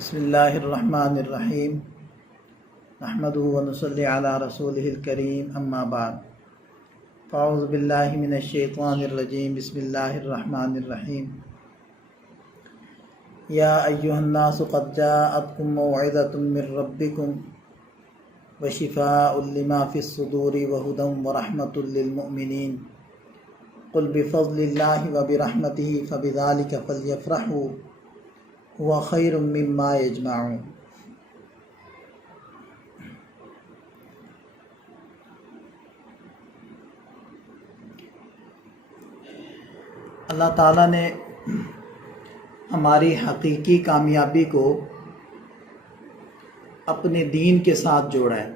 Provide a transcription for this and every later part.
بسم اللہ الرحمن الرحیم نحمدہ ونصلی علی رسولہ الکریم اما بعد فاعوذ باللہ من الشیطان الرجیم بسم اللہ الرحمن الرحیم یا ایہا الناس قد جاءتکم موعظۃ من ربکم وشفاء لما فی الصدور وہدی ورحمۃ للمؤمنین قل بفضل اللہ وبرحمتہ فبذلک فلیفرحوا هو خیر مما یجمعون۔ اللہ تعالیٰ نے ہماری حقیقی کامیابی کو اپنے دین کے ساتھ جوڑا ہے۔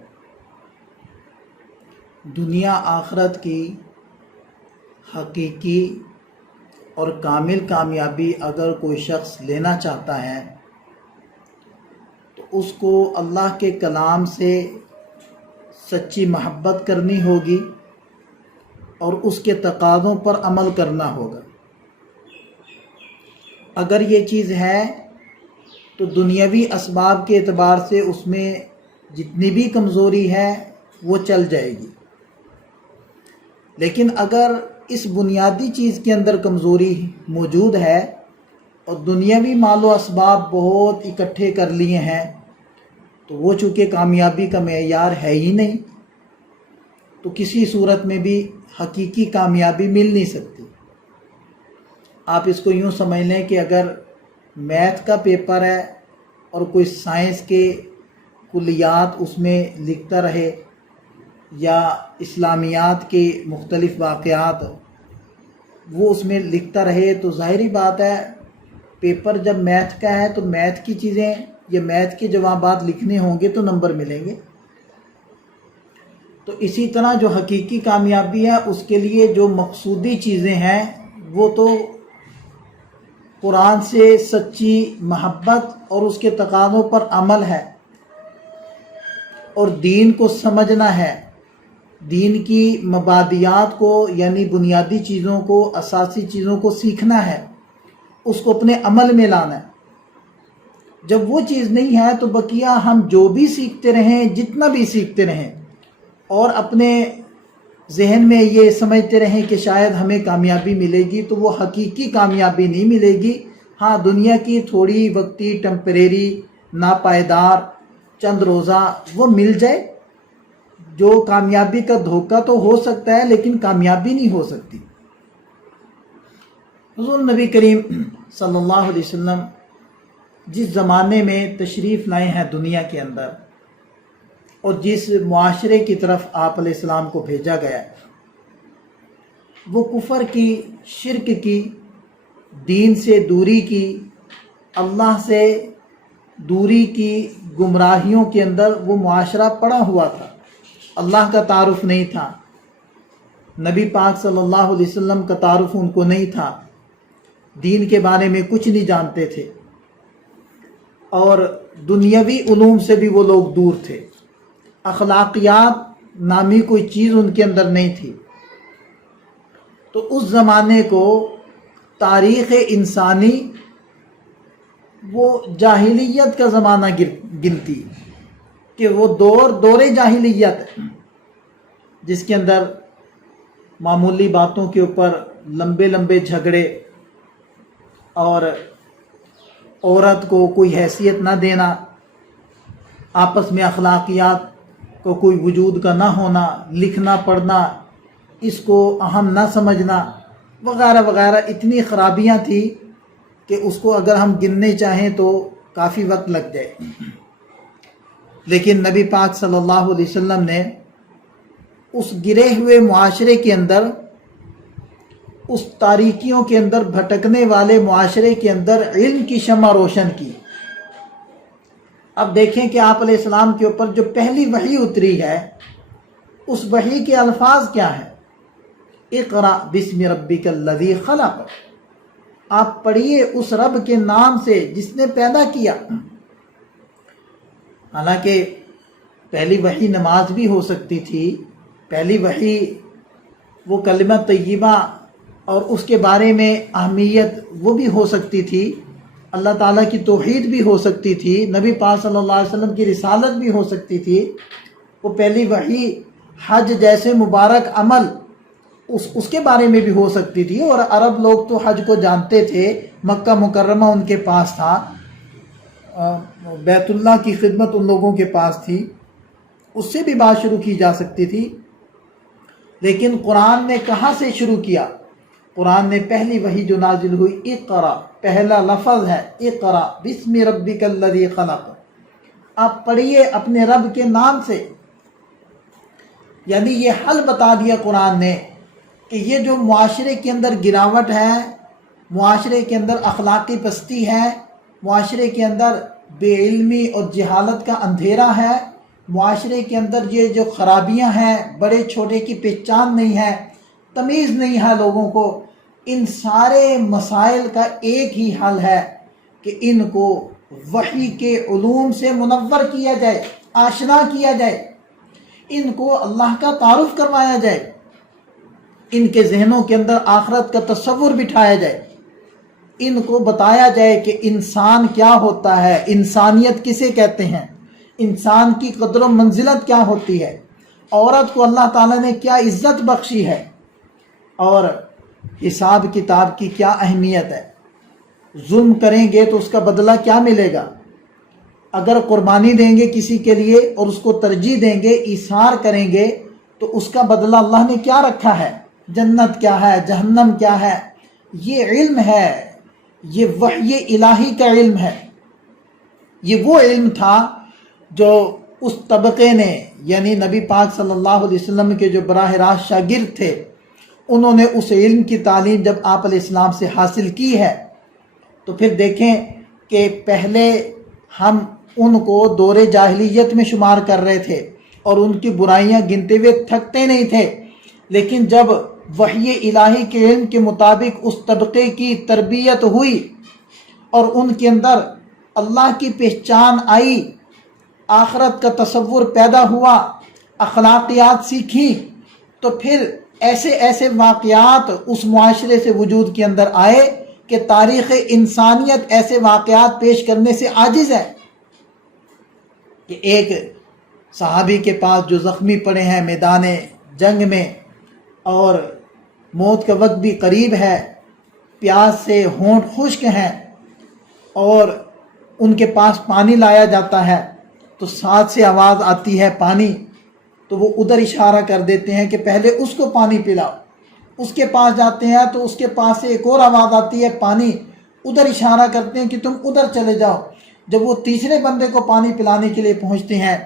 دنیا آخرت کی حقیقی اور کامل کامیابی اگر کوئی شخص لینا چاہتا ہے تو اس کو اللہ کے کلام سے سچی محبت کرنی ہوگی اور اس کے تقاضوں پر عمل کرنا ہوگا۔ اگر یہ چیز ہے تو دنیاوی اسباب کے اعتبار سے اس میں جتنی بھی کمزوری ہے وہ چل جائے گی، لیکن اگر اس بنیادی چیز کے اندر کمزوری موجود ہے اور دنیاوی مال و اسباب بہت اکٹھے کر لیے ہیں تو وہ چونکہ کامیابی کا معیار ہے ہی نہیں، تو کسی صورت میں بھی حقیقی کامیابی مل نہیں سکتی۔ آپ اس کو یوں سمجھ لیں کہ اگر میتھ کا پیپر ہے اور کوئی سائنس کے کلیات اس میں لکھتا رہے یا اسلامیات کے مختلف واقعات وہ اس میں لکھتا رہے تو ظاہری بات ہے پیپر جب میتھ کا ہے تو میتھ کی چیزیں یا میتھ کے جوابات لکھنے ہوں گے تو نمبر ملیں گے۔ تو اسی طرح جو حقیقی کامیابی ہے اس کے لیے جو مقصودی چیزیں ہیں وہ تو قرآن سے سچی محبت اور اس کے تقاضوں پر عمل ہے اور دین کو سمجھنا ہے، دین کی مبادیات کو یعنی بنیادی چیزوں کو، اساسی چیزوں کو سیکھنا ہے، اس کو اپنے عمل میں لانا ہے۔ جب وہ چیز نہیں ہے تو بقیہ ہم جو بھی سیکھتے رہیں، جتنا بھی سیکھتے رہیں اور اپنے ذہن میں یہ سمجھتے رہیں کہ شاید ہمیں کامیابی ملے گی، تو وہ حقیقی کامیابی نہیں ملے گی۔ ہاں دنیا کی تھوڑی وقتی ٹیمپریری ناپائیدار چند روزہ وہ مل جائے، جو کامیابی کا دھوکہ تو ہو سکتا ہے لیکن کامیابی نہیں ہو سکتی۔ حضور نبی کریم صلی اللہ علیہ وسلم جس زمانے میں تشریف لائے ہیں دنیا کے اندر اور جس معاشرے کی طرف آپ علیہ السلام کو بھیجا گیا ہے وہ کفر کی، شرک کی، دین سے دوری کی، اللہ سے دوری کی گمراہیوں کے اندر وہ معاشرہ پڑا ہوا تھا۔ اللہ کا تعارف نہیں تھا، نبی پاک صلی اللہ علیہ وسلم کا تعارف ان کو نہیں تھا، دین کے بارے میں کچھ نہیں جانتے تھے اور دنیاوی علوم سے بھی وہ لوگ دور تھے، اخلاقیات نامی کوئی چیز ان کے اندر نہیں تھی۔ تو اس زمانے کو تاریخ انسانی وہ جاہلیت کا زمانہ گنتی کہ وہ دور جاہلیت جس کے اندر معمولی باتوں کے اوپر لمبے لمبے جھگڑے اور عورت کو کوئی حیثیت نہ دینا، آپس میں اخلاقیات کو کوئی وجود کا نہ ہونا، لکھنا پڑھنا اس کو اہم نہ سمجھنا وغیرہ وغیرہ، اتنی خرابیاں تھیں کہ اس کو اگر ہم گننے چاہیں تو کافی وقت لگ جائے۔ لیکن نبی پاک صلی اللہ علیہ وسلم نے اس گرے ہوئے معاشرے کے اندر، اس تاریکیوں کے اندر بھٹکنے والے معاشرے کے اندر علم کی شمع روشن کی۔ اب دیکھیں کہ آپ علیہ السلام کے اوپر جو پہلی وحی اتری ہے اس وحی کے الفاظ کیا ہیں؟ اقرأ بسم ربک الذی خلق، آپ پڑھیے اس رب کے نام سے جس نے پیدا کیا۔ حالانکہ پہلی وحی نماز بھی ہو سکتی تھی، پہلی وحی وہ کلمہ طیبہ اور اس کے بارے میں اہمیت وہ بھی ہو سکتی تھی، اللہ تعالیٰ کی توحید بھی ہو سکتی تھی، نبی پاک صلی اللہ علیہ وسلم کی رسالت بھی ہو سکتی تھی، وہ پہلی وحی حج جیسے مبارک عمل اس کے بارے میں بھی ہو سکتی تھی، اور عرب لوگ تو حج کو جانتے تھے، مکہ مکرمہ ان کے پاس تھا، بیت اللہ کی خدمت ان لوگوں کے پاس تھی، اس سے بھی بات شروع کی جا سکتی تھی۔ لیکن قرآن نے کہاں سے شروع کیا؟ قرآن نے پہلی وحی جو نازل ہوئی اقرا، پہلا لفظ ہے اقرا بسم ربک الذی خلق، آپ پڑھیے اپنے رب کے نام سے، یعنی یہ حل بتا دیا قرآن نے کہ یہ جو معاشرے کے اندر گراوٹ ہے، معاشرے کے اندر اخلاقی پستی ہے، معاشرے کے اندر بے علمی اور جہالت کا اندھیرا ہے، معاشرے کے اندر یہ جو خرابیاں ہیں، بڑے چھوٹے کی پہچان نہیں ہے، تمیز نہیں ہے لوگوں کو، ان سارے مسائل کا ایک ہی حل ہے کہ ان کو وحی کے علوم سے منور کیا جائے، آشنا کیا جائے، ان کو اللہ کا تعارف کروایا جائے، ان کے ذہنوں کے اندر آخرت کا تصور بٹھایا جائے، ان کو بتایا جائے کہ انسان کیا ہوتا ہے، انسانیت کسے کہتے ہیں، انسان کی قدر و منزلت کیا ہوتی ہے، عورت کو اللہ تعالیٰ نے کیا عزت بخشی ہے، اور حساب کتاب کی کیا اہمیت ہے، ظلم کریں گے تو اس کا بدلہ کیا ملے گا، اگر قربانی دیں گے کسی کے لیے اور اس کو ترجیح دیں گے، ایثار کریں گے، تو اس کا بدلہ اللہ نے کیا رکھا ہے، جنت کیا ہے، جہنم کیا ہے، یہ علم ہے، یہ وحی الہی کا علم ہے۔ یہ وہ علم تھا جو اس طبقے نے، یعنی نبی پاک صلی اللہ علیہ وسلم کے جو براہ راست شاگرد تھے، انہوں نے اس علم کی تعلیم جب آپ علیہ السلام سے حاصل کی ہے، تو پھر دیکھیں کہ پہلے ہم ان کو دور جاہلیت میں شمار کر رہے تھے اور ان کی برائیاں گنتے ہوئے تھکتے نہیں تھے، لیکن جب وحی الہی کے علم کے مطابق اس طبقے کی تربیت ہوئی اور ان کے اندر اللہ کی پہچان آئی، آخرت کا تصور پیدا ہوا، اخلاقیات سیکھی، تو پھر ایسے ایسے واقعات اس معاشرے سے وجود کے اندر آئے کہ تاریخ انسانیت ایسے واقعات پیش کرنے سے عاجز ہے کہ ایک صحابی کے پاس جو زخمی پڑے ہیں میدان جنگ میں، اور موت کا وقت بھی قریب ہے، پیاس سے ہونٹ خشک ہیں، اور ان کے پاس پانی لایا جاتا ہے تو ساتھ سے آواز آتی ہے پانی، تو وہ ادھر اشارہ کر دیتے ہیں کہ پہلے اس کو پانی پلاؤ، اس کے پاس جاتے ہیں تو اس کے پاس سے ایک اور آواز آتی ہے پانی، ادھر اشارہ کرتے ہیں کہ تم ادھر چلے جاؤ، جب وہ تیسرے بندے کو پانی پلانے کے لیے پہنچتے ہیں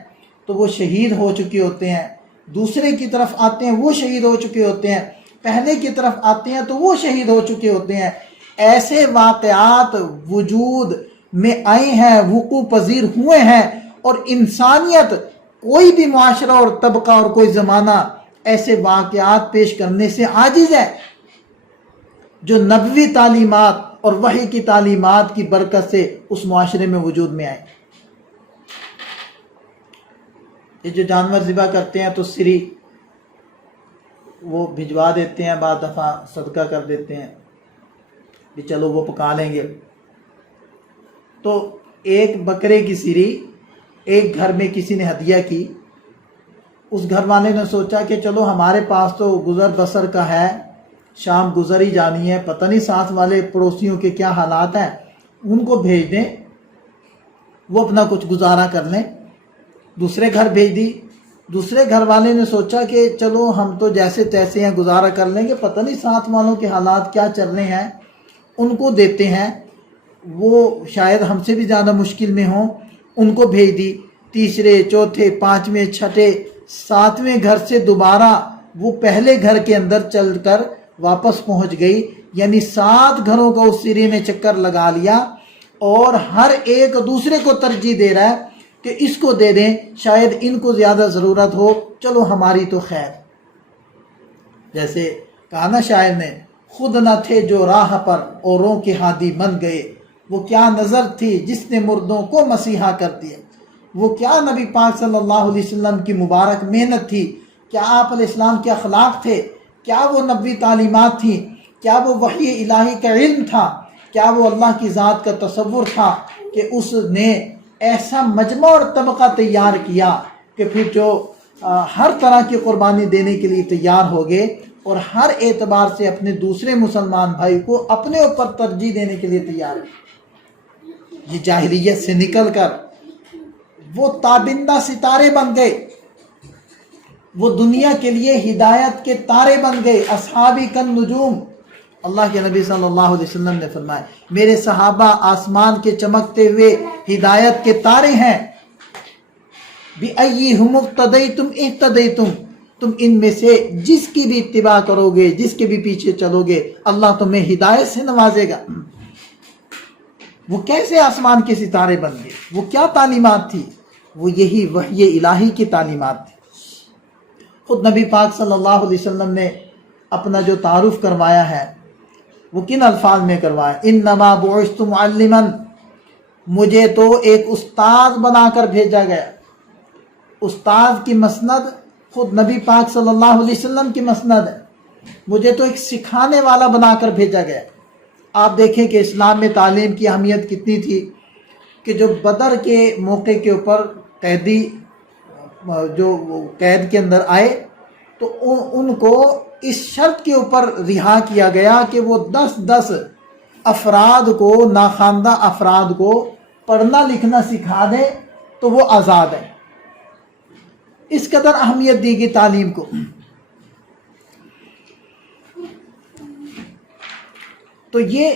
تو وہ شہید ہو چکے ہوتے ہیں، دوسرے کی طرف آتے ہیں وہ شہید ہو چکے ہوتے ہیں، پہلے کی طرف آتے ہیں تو وہ شہید ہو چکے ہوتے ہیں۔ ایسے واقعات وجود میں آئے ہیں، وقوع پذیر ہوئے ہیں، اور انسانیت کوئی بھی معاشرہ اور طبقہ اور کوئی زمانہ ایسے واقعات پیش کرنے سے عاجز ہے جو نبوی تعلیمات اور وحی کی تعلیمات کی برکت سے اس معاشرے میں وجود میں آئے۔ یہ جو جانور ذبح کرتے ہیں تو سری وہ بھجوا دیتے ہیں، بعض دفعہ صدقہ کر دیتے ہیں کہ چلو وہ پکا لیں گے، تو ایک بکرے کی سری ایک گھر میں کسی نے ہدیہ کی، اس گھر والے نے سوچا کہ چلو ہمارے پاس تو گزر بسر کا ہے، شام گزر ہی جانی ہے، پتہ نہیں ساتھ والے پڑوسیوں کے کیا حالات ہیں، ان کو بھیج دیں، وہ اپنا کچھ گزارا کر لیں۔ دوسرے گھر بھیج دی، دوسرے گھر والے نے سوچا کہ چلو ہم تو جیسے تیسے ہیں گزارا کر لیں گے، پتہ نہیں ساتھ والوں کے حالات کیا چل رہے ہیں، ان کو دیتے ہیں، وہ شاید ہم سے بھی زیادہ مشکل میں ہوں، ان کو بھیج دی۔ تیسرے، چوتھے، پانچویں، چھٹے، ساتویں گھر سے دوبارہ وہ پہلے گھر کے اندر چل کر واپس پہنچ گئی، یعنی 7 گھروں کا اس سری نے چکر لگا لیا، اور ہر ایک دوسرے کو ترجیح دے رہا ہے کہ اس کو دے دیں، شاید ان کو زیادہ ضرورت ہو، چلو ہماری تو خیر۔ جیسے کہا نا شاعر نے، خود نہ تھے جو راہ پر اوروں کے ہادی بن گئے، وہ کیا نظر تھی جس نے مردوں کو مسیحا کر دیا، وہ کیا نبی پاک صلی اللہ علیہ وسلم کی مبارک محنت تھی، کیا آپ علیہ السلام کے اخلاق تھے، کیا وہ نبوی تعلیمات تھیں، کیا وہ وحی الہی کا علم تھا، کیا وہ اللہ کی ذات کا تصور تھا کہ اس نے ایسا مجمع اور طبقہ تیار کیا کہ پھر جو ہر طرح کی قربانی دینے کے لیے تیار ہو گئے اور ہر اعتبار سے اپنے دوسرے مسلمان بھائی کو اپنے اوپر ترجیح دینے کے لیے تیار ہے۔ یہ جاہلیت سے نکل کر وہ تابندہ ستارے بن گئے، وہ دنیا کے لیے ہدایت کے تارے بن گئے۔ اصحابی کن نجوم، اللہ کے نبی صلی اللہ علیہ وسلم نے فرمایا میرے صحابہ آسمان کے چمکتے ہوئے ہدایت کے تارے ہیں۔ بِأَيِّهُمُ اقْتَدَيْتُمْ اِهْتَدَيْتُمْ، تم ان میں سے جس کی بھی اتباع کرو گے، جس کے بھی پیچھے چلو گے، اللہ تمہیں ہدایت سے نوازے گا۔ وہ کیسے آسمان کے ستارے بن گئے؟ وہ کیا تعلیمات تھی؟ وہ یہی وحی الہی کی تعلیمات تھی۔ خود نبی پاک صلی اللہ علیہ وسلم نے اپنا جو تعارف کروایا ہے وہ کن الفاظ میں کروایا؟ انما بعثت معلما، مجھے تو ایک استاد بنا کر بھیجا گیا۔ استاد کی مسند خود نبی پاک صلی اللہ علیہ وسلم کی مسند ہے، مجھے تو ایک سکھانے والا بنا کر بھیجا گیا۔ آپ دیکھیں کہ اسلام میں تعلیم کی اہمیت کتنی تھی کہ جو بدر کے موقع کے اوپر قیدی جو قید کے اندر آئے تو ان کو اس شرط کے اوپر رہا کیا گیا کہ وہ 10 افراد کو، ناخواندہ افراد کو پڑھنا لکھنا سکھا دیں تو وہ آزاد ہیں۔ اس قدر اہمیت دی گئی تعلیم کو۔ تو یہ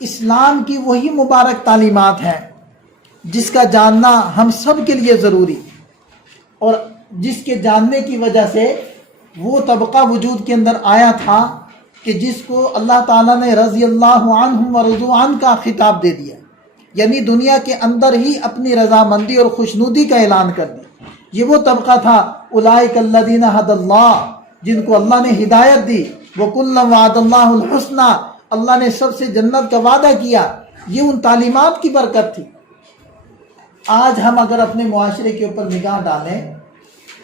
اسلام کی وہی مبارک تعلیمات ہیں جس کا جاننا ہم سب کے لیے ضروری، اور جس کے جاننے کی وجہ سے وہ طبقہ وجود کے اندر آیا تھا کہ جس کو اللہ تعالیٰ نے رضی اللہ عنہم ورضوا عنہ کا خطاب دے دیا، یعنی دنیا کے اندر ہی اپنی رضامندی اور خوشنودی کا اعلان کر دیا۔ یہ وہ طبقہ تھا اولئک الذین ھدی اللہ، جن کو اللہ نے ہدایت دی۔ وکلا وعد اللہ الحسنی، اللہ نے سب سے جنت کا وعدہ کیا۔ یہ ان تعلیمات کی برکت تھی۔ آج ہم اگر اپنے معاشرے کے اوپر نگاہ ڈالیں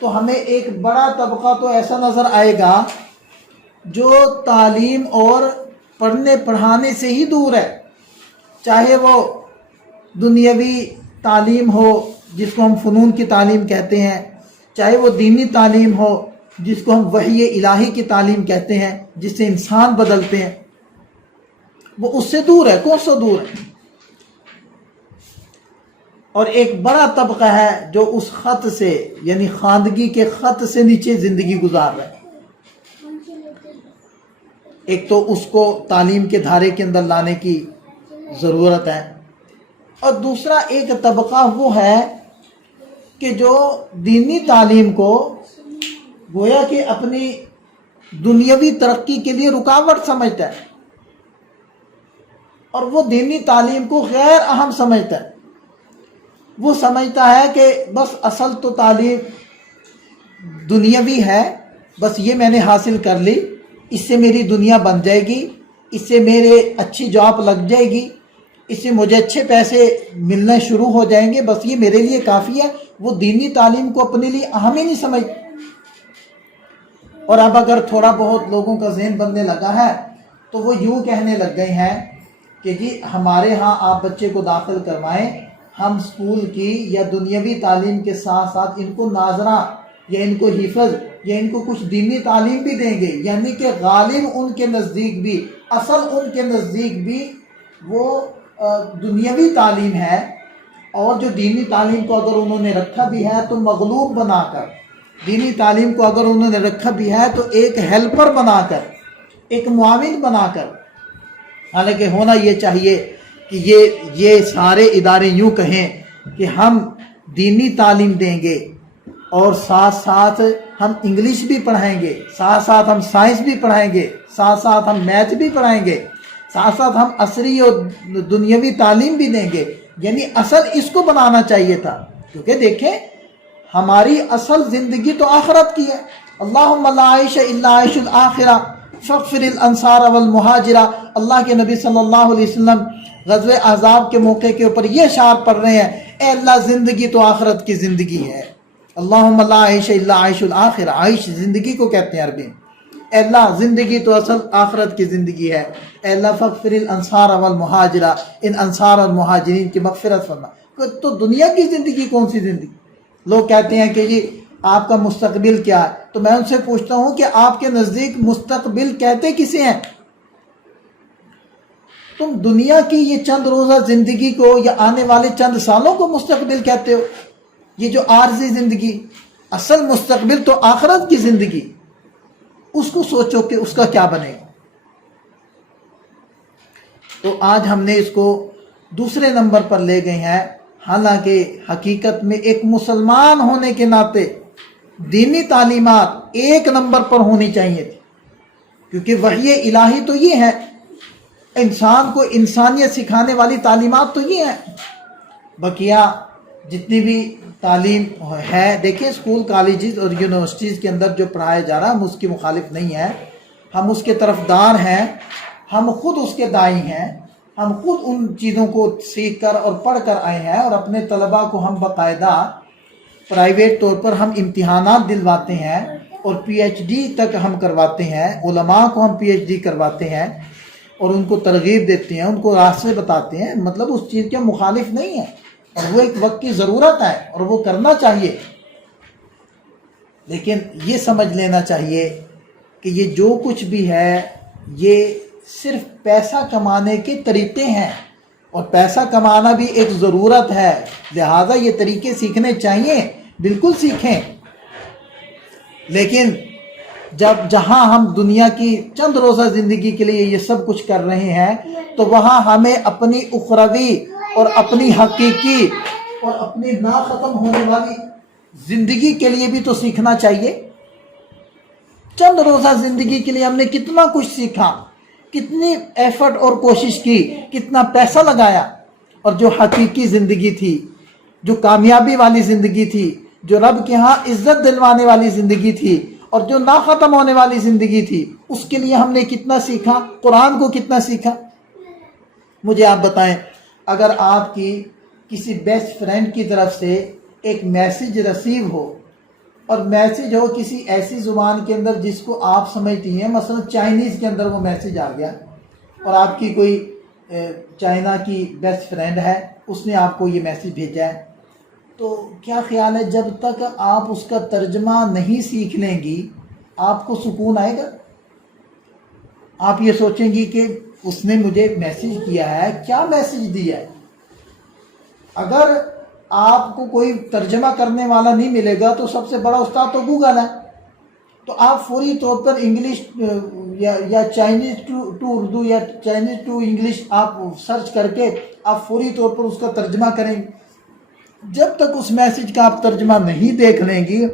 تو ہمیں ایک بڑا طبقہ تو ایسا نظر آئے گا جو تعلیم اور پڑھنے پڑھانے سے ہی دور ہے، چاہے وہ دنیاوی تعلیم ہو جس کو ہم فنون کی تعلیم کہتے ہیں، چاہے وہ دینی تعلیم ہو جس کو ہم وحی الہی کی تعلیم کہتے ہیں، جس سے انسان بدلتے ہیں، وہ اس سے دور ہے، کوسوں دور ہے۔ اور ایک بڑا طبقہ ہے جو اس خط سے، یعنی خواندگی کے خط سے نیچے زندگی گزار رہا ہے۔ ایک تو اس کو تعلیم کے دھارے کے اندر لانے کی ضرورت ہے، اور دوسرا ایک طبقہ وہ ہے کہ جو دینی تعلیم کو گویا کہ اپنی دنیاوی ترقی کے لیے رکاوٹ سمجھتا ہے، اور وہ دینی تعلیم کو غیر اہم سمجھتا ہے۔ وہ سمجھتا ہے کہ بس اصل تو تعلیم دنیاوی ہے، بس یہ میں نے حاصل کر لی، اس سے میری دنیا بن جائے گی، اس سے میرے اچھی جاب لگ جائے گی، اس سے مجھے اچھے پیسے ملنے شروع ہو جائیں گے، بس یہ میرے لیے کافی ہے۔ وہ دینی تعلیم کو اپنے لیے اہم ہی نہیں سمجھتا۔ اور اب اگر تھوڑا بہت لوگوں کا ذہن بننے لگا ہے تو وہ یوں کہنے لگ گئے ہیں کہ جی ہمارے ہاں آپ بچے کو داخل کروائیں، ہم اسکول کی یا دنیاوی تعلیم کے ساتھ ساتھ ان کو ناظرہ یا ان کو حفظ یا ان کو کچھ دینی تعلیم بھی دیں گے، یعنی کہ غالب ان کے نزدیک بھی، اصل ان کے نزدیک بھی وہ دنیاوی تعلیم ہے، اور جو دینی تعلیم کو اگر انہوں نے رکھا بھی ہے تو مغلوب بنا کر، دینی تعلیم کو اگر انہوں نے رکھا بھی ہے تو ایک ہیلپر بنا کر، ایک معاون بنا کر۔ حالانکہ ہونا یہ چاہیے کہ یہ سارے ادارے یوں کہیں کہ ہم دینی تعلیم دیں گے اور ساتھ ساتھ ہم انگلش بھی پڑھائیں گے، ساتھ ساتھ ہم سائنس بھی پڑھائیں گے، ساتھ ساتھ ہم میتھ بھی پڑھائیں گے، ساتھ ساتھ ہم عصری اور دنیاوی تعلیم بھی دیں گے۔ یعنی اصل اس کو بنانا چاہیے تھا، کیونکہ دیکھیں ہماری اصل زندگی تو آخرت کی ہے۔ اللہم لا عیش الا عیش الآخرہ فاغفر الانصار والمہاجرہ۔ اللہ کے نبی صلی اللہ علیہ وسلم غزوہ احزاب کے موقع کے اوپر یہ اشعار پڑھ رہے ہیں، اے اللہ زندگی تو آخرت کی زندگی ہے۔ اللہم لا عیش الا عیش الآخرہ، عیش زندگی کو کہتے ہیں عربی میں۔ اے اللہ زندگی تو اصل آخرت کی زندگی ہے، اے اللہ فغفر الانصار والمہاجرہ، ان انصار اور مہاجرین کی مغفرت فرما۔ تو دنیا کی زندگی کون سی زندگی؟ لوگ کہتے ہیں کہ جی آپ کا مستقبل کیا ہے، تو میں ان سے پوچھتا ہوں کہ آپ کے نزدیک مستقبل کہتے کسے ہیں؟ تم دنیا کی یہ چند روزہ زندگی کو یا آنے والے چند سالوں کو مستقبل کہتے ہو، یہ جو عارضی زندگی۔ اصل مستقبل تو آخرت کی زندگی، اس کو سوچو کہ اس کا کیا بنے گا۔ تو آج ہم نے اس کو دوسرے نمبر پر لے گئے ہیں، حالانکہ حقیقت میں ایک مسلمان ہونے کے ناطے دینی تعلیمات ایک نمبر پر ہونی چاہیے تھی، کیونکہ وحی الہی تو یہ ہے، انسان کو انسانیت سکھانے والی تعلیمات تو یہ ہیں۔ بقیہ جتنی بھی تعلیم ہے، دیکھیں اسکول کالجز اور یونیورسٹیز کے اندر جو پڑھایا جا رہا ہے ہم اس کی مخالف نہیں ہیں، ہم اس کے طرفدار ہیں، ہم خود اس کے داعی ہیں، ہم خود ان چیزوں کو سیکھ کر اور پڑھ کر آئے ہیں، اور اپنے طلباء کو ہم باقاعدہ پرائیویٹ طور پر ہم امتحانات دلواتے ہیں اور پی ایچ ڈی تک ہم کرواتے ہیں، علماء کو ہم پی ایچ ڈی کرواتے ہیں اور ان کو ترغیب دیتے ہیں، ان کو راستے بتاتے ہیں، مطلب اس چیز کے مخالف نہیں ہیں، اور وہ ایک وقت کی ضرورت ہے اور وہ کرنا چاہیے، لیکن یہ سمجھ لینا چاہیے کہ یہ جو کچھ بھی ہے یہ صرف پیسہ کمانے کے طریقے ہیں، اور پیسہ کمانا بھی ایک ضرورت ہے، لہذا یہ طریقے سیکھنے چاہیے، بالکل سیکھیں، لیکن جہاں ہم دنیا کی چند روزہ زندگی کے لیے یہ سب کچھ کر رہے ہیں تو وہاں ہمیں اپنی اخروی اور اپنی حقیقی اور اپنی نا ختم ہونے والی زندگی کے لیے بھی تو سیکھنا چاہیے۔ چند روزہ زندگی کے لیے ہم نے کتنا کچھ سیکھا، کتنی ایفرٹ اور کوشش کی، کتنا پیسہ لگایا، اور جو حقیقی زندگی تھی، جو کامیابی والی زندگی تھی، جو رب کے ہاں عزت دلوانے والی زندگی تھی، اور جو نہ ختم ہونے والی زندگی تھی، اس کے لیے ہم نے کتنا سیکھا، قرآن کو کتنا سیکھا۔ مجھے آپ بتائیں، اگر آپ کی کسی بیسٹ فرینڈ کی طرف سے ایک میسیج ریسیو ہو، اور میسیج ہو کسی ایسی زبان کے اندر جس کو آپ سمجھتی ہیں، مثلا چائنیز کے اندر وہ میسیج آ گیا، اور آپ کی کوئی چائنا کی بیسٹ فرینڈ ہے، اس نے آپ کو یہ میسیج بھیجا ہے، تو کیا خیال ہے جب تک آپ اس کا ترجمہ نہیں سیکھ لیں گی آپ کو سکون آئے گا؟ آپ یہ سوچیں گی کہ اس نے مجھے میسیج کیا ہے، کیا میسیج دیا ہے؟ اگر آپ کو کوئی ترجمہ کرنے والا نہیں ملے گا تو سب سے بڑا استاد تو گوگل ہے، تو آپ فوری طور پر انگلش یا چائنیز ٹو اردو یا چائنیز ٹو انگلش آپ سرچ کر کے آپ فوری طور پر اس کا ترجمہ کریں گے۔ جب تک اس میسیج کا آپ ترجمہ نہیں دیکھ لیں گی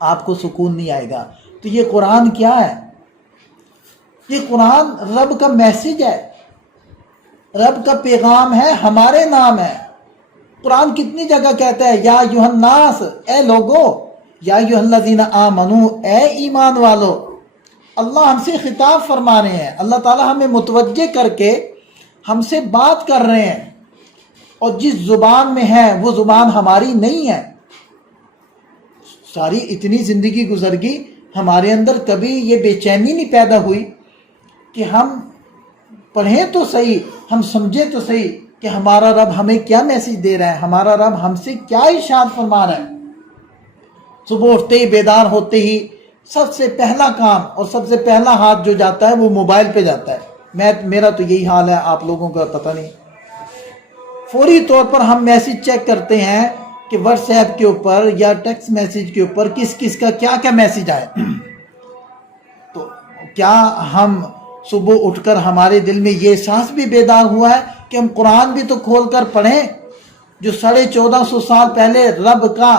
آپ کو سکون نہیں آئے گا۔ تو یہ قرآن کیا ہے؟ یہ قرآن رب کا میسیج ہے، رب کا پیغام ہے، ہمارے نام ہے۔ قرآن کتنی جگہ کہتا ہے یا ایھا الناس، اے لوگو، یا ایھا الذین آمنو، اے ایمان والو۔ اللہ ہم سے خطاب فرما رہے ہیں، اللہ تعالیٰ ہمیں متوجہ کر کے ہم سے بات کر رہے ہیں، اور جس زبان میں ہے وہ زبان ہماری نہیں ہے۔ ساری اتنی زندگی گزر گئی، ہمارے اندر کبھی یہ بے چینی نہیں پیدا ہوئی کہ ہم پڑھیں تو صحیح، ہم سمجھیں تو صحیح کہ ہمارا رب ہمیں کیا میسیج دے رہا ہے، ہمارا رب ہم سے کیا ارشاد فرما رہا ہے۔ صبح اٹھتے ہی، بیدار ہوتے ہی، سب سے پہلا کام اور سب سے پہلا ہاتھ جو جاتا ہے وہ موبائل پہ جاتا ہے۔ میرا تو یہی حال ہے، آپ لوگوں کا پتہ نہیں۔ فوری طور پر ہم میسیج چیک کرتے ہیں کہ واٹس ایپ کے اوپر یا ٹیکسٹ میسیج کے اوپر کس کس کا کیا کیا میسیج آئے۔ تو کیا ہم صبح اٹھ کر ہمارے دل میں یہ احساس بھی بیدار ہوا ہے کہ ہم قرآن بھی تو کھول کر پڑھیں، جو 1450 سال پہلے رب کا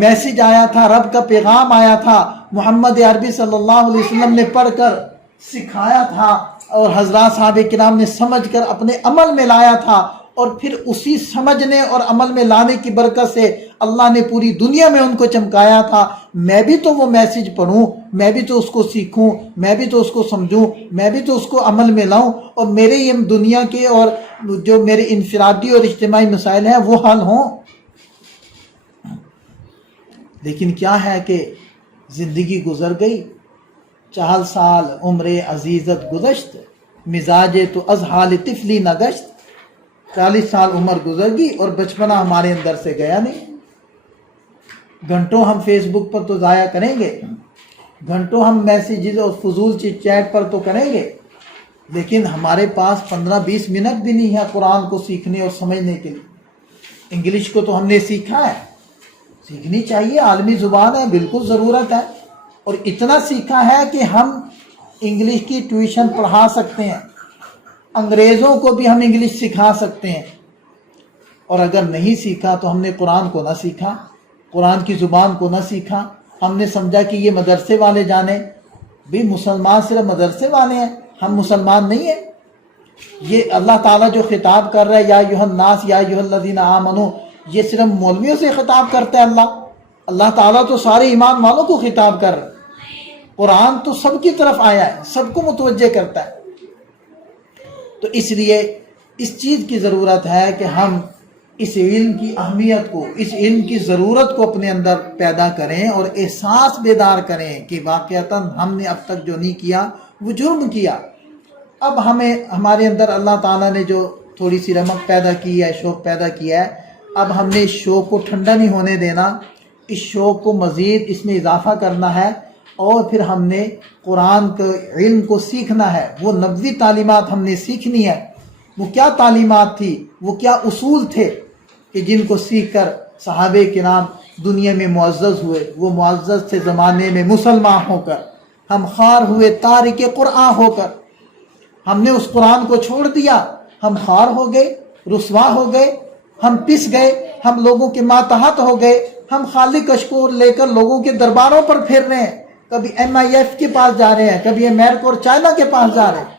میسیج آیا تھا، رب کا پیغام آیا تھا، محمد عربی صلی اللہ علیہ وسلم نے پڑھ کر سکھایا تھا، اور حضرات صحابہ کرام نے سمجھ کر اپنے عمل میں لایا تھا، اور پھر اسی سمجھنے اور عمل میں لانے کی برکت سے اللہ نے پوری دنیا میں ان کو چمکایا تھا۔ میں بھی تو وہ میسیج پڑھوں، میں بھی تو اس کو سیکھوں، میں بھی تو اس کو سمجھوں، میں بھی تو اس کو عمل میں لاؤں، اور میرے یہ دنیا کے اور جو میرے انفرادی اور اجتماعی مسائل ہیں وہ حل ہوں۔ لیکن کیا ہے کہ زندگی گزر گئی 40 سال عمر عزیزت گزشت، مزاج تو از حال طفلی نگشت۔ 40 سال عمر گزر گئی اور بچپنا ہمارے اندر سے گیا نہیں۔ گھنٹوں ہم فیس بک پر تو ضائع کریں گے، گھنٹوں ہم میسیجز اور فضول چیٹ پر تو کریں گے، لیکن ہمارے پاس 15-20 منٹ بھی نہیں ہے قرآن کو سیکھنے اور سمجھنے کے لیے۔ انگلش کو تو ہم نے سیکھا ہے، سیکھنی چاہیے، عالمی زبان ہے، بالکل ضرورت ہے، اور اتنا سیکھا ہے کہ ہم انگلش کی ٹیوشن پڑھا سکتے ہیں، انگریزوں کو بھی ہم انگلش سکھا سکتے ہیں۔ اور اگر نہیں سیکھا تو ہم نے قرآن کو نہ سیکھا، قرآن کی زبان کو نہ سیکھا، ہم نے سمجھا کہ یہ مدرسے والے جانے۔ بھی مسلمان صرف مدرسے والے ہیں، ہم مسلمان نہیں ہیں۔ یہ اللہ تعالیٰ جو خطاب کر رہا ہے یا ایھا الناس یا ایھا الذین آمنو، یہ صرف مولویوں سے خطاب کرتا ہے اللہ تعالیٰ تو سارے ایمان والوں کو خطاب کر رہا ہے۔ قرآن تو سب کی طرف آیا ہے، سب کو متوجہ کرتا ہے۔ تو اس لیے اس چیز کی ضرورت ہے کہ ہم اس علم کی اہمیت کو، اس علم کی ضرورت کو اپنے اندر پیدا کریں اور احساس بیدار کریں کہ واقعتاً ہم نے اب تک جو نہیں کیا وہ جرم کیا۔ اب ہمارے اندر اللہ تعالیٰ نے جو تھوڑی سی رحمت پیدا کی ہے، شوق پیدا کیا ہے، اب ہم نے اس شوق کو ٹھنڈا نہیں ہونے دینا، اس شوق کو مزید اس میں اضافہ کرنا ہے، اور پھر ہم نے قرآن کے علم کو سیکھنا ہے۔ وہ نبوی تعلیمات ہم نے سیکھنی ہے۔ وہ کیا تعلیمات تھی، وہ کیا اصول تھے کہ جن کو سیکھ کر صحابہ کرام دنیا میں معزز ہوئے۔ وہ معزز تھے زمانے میں مسلمان ہو کر، ہم خوار ہوئے تارک قرآن ہو کر۔ ہم نے اس قرآن کو چھوڑ دیا، ہم خوار ہو گئے، رسوا ہو گئے، ہم پس گئے، ہم لوگوں کے ماتحت ہو گئے، ہم خالی کشکور لے کر لوگوں کے درباروں پر پھر رہے ہیں، کبھی MIF کے پاس جا رہے ہیں، کبھی امریکہ اور چائنا کے پاس جا رہے ہیں،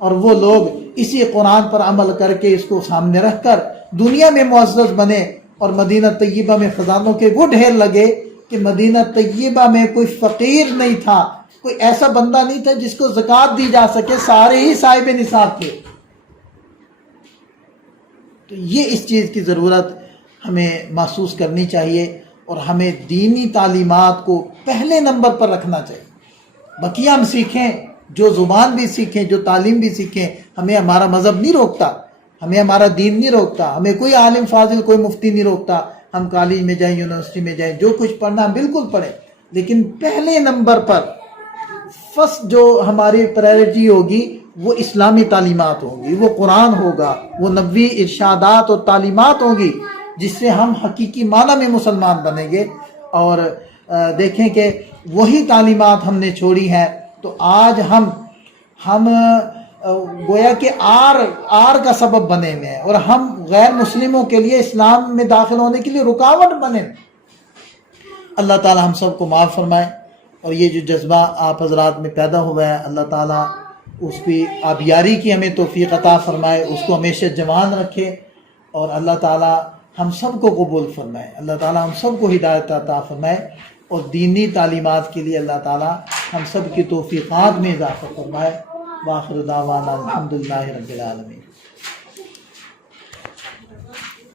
اور وہ لوگ اسی قرآن پر عمل کر کے اس کو سامنے رکھ کر دنیا میں معزز بنے، اور مدینہ طیبہ میں خزانوں کے وہ ڈھیر لگے کہ مدینہ طیبہ میں کوئی فقیر نہیں تھا، کوئی ایسا بندہ نہیں تھا جس کو زکوٰۃ دی جا سکے، سارے ہی صاحب نصاب تھے۔ تو یہ اس چیز کی ضرورت ہمیں محسوس کرنی چاہیے، اور ہمیں دینی تعلیمات کو پہلے نمبر پر رکھنا چاہیے۔ بقیہ ہم سیکھیں، جو زبان بھی سیکھیں، جو تعلیم بھی سیکھیں، ہمیں ہمارا مذہب نہیں روکتا، ہمیں ہمارا دین نہیں روکتا، ہمیں کوئی عالم فاضل، کوئی مفتی نہیں روکتا۔ ہم کالج میں جائیں، یونیورسٹی میں جائیں، جو کچھ پڑھنا ہم بالکل پڑھیں، لیکن پہلے نمبر پر فرسٹ جو ہماری پرائرٹی ہوگی وہ اسلامی تعلیمات ہوں گی، وہ قرآن ہوگا، وہ نبوی ارشادات اور تعلیمات ہوں گی، جس سے ہم حقیقی معنی میں مسلمان بنیں گے۔ اور دیکھیں کہ وہی تعلیمات ہم نے چھوڑی ہیں، تو آج ہم گویا کہ آر کا سبب بنے ہوئے ہیں، اور ہم غیر مسلموں کے لیے اسلام میں داخل ہونے کے لیے رکاوٹ بنے۔ اللہ تعالی ہم سب کو معاف فرمائے، اور یہ جو جذبہ آپ حضرات میں پیدا ہوا ہے، اللہ تعالیٰ اس کی آبیاری کی ہمیں توفیق عطا فرمائے، اس کو ہمیشہ جوان رکھے، اور اللہ تعالیٰ ہم سب کو قبول فرمائے، اللہ تعالیٰ ہم سب کو ہدایت عطا فرمائے، اور دینی تعلیمات کے لیے اللہ تعالیٰ ہم سب کی توفیقات میں اضافہ فرمائے۔ وآخر دعوانا الحمدللہ رب العالمین۔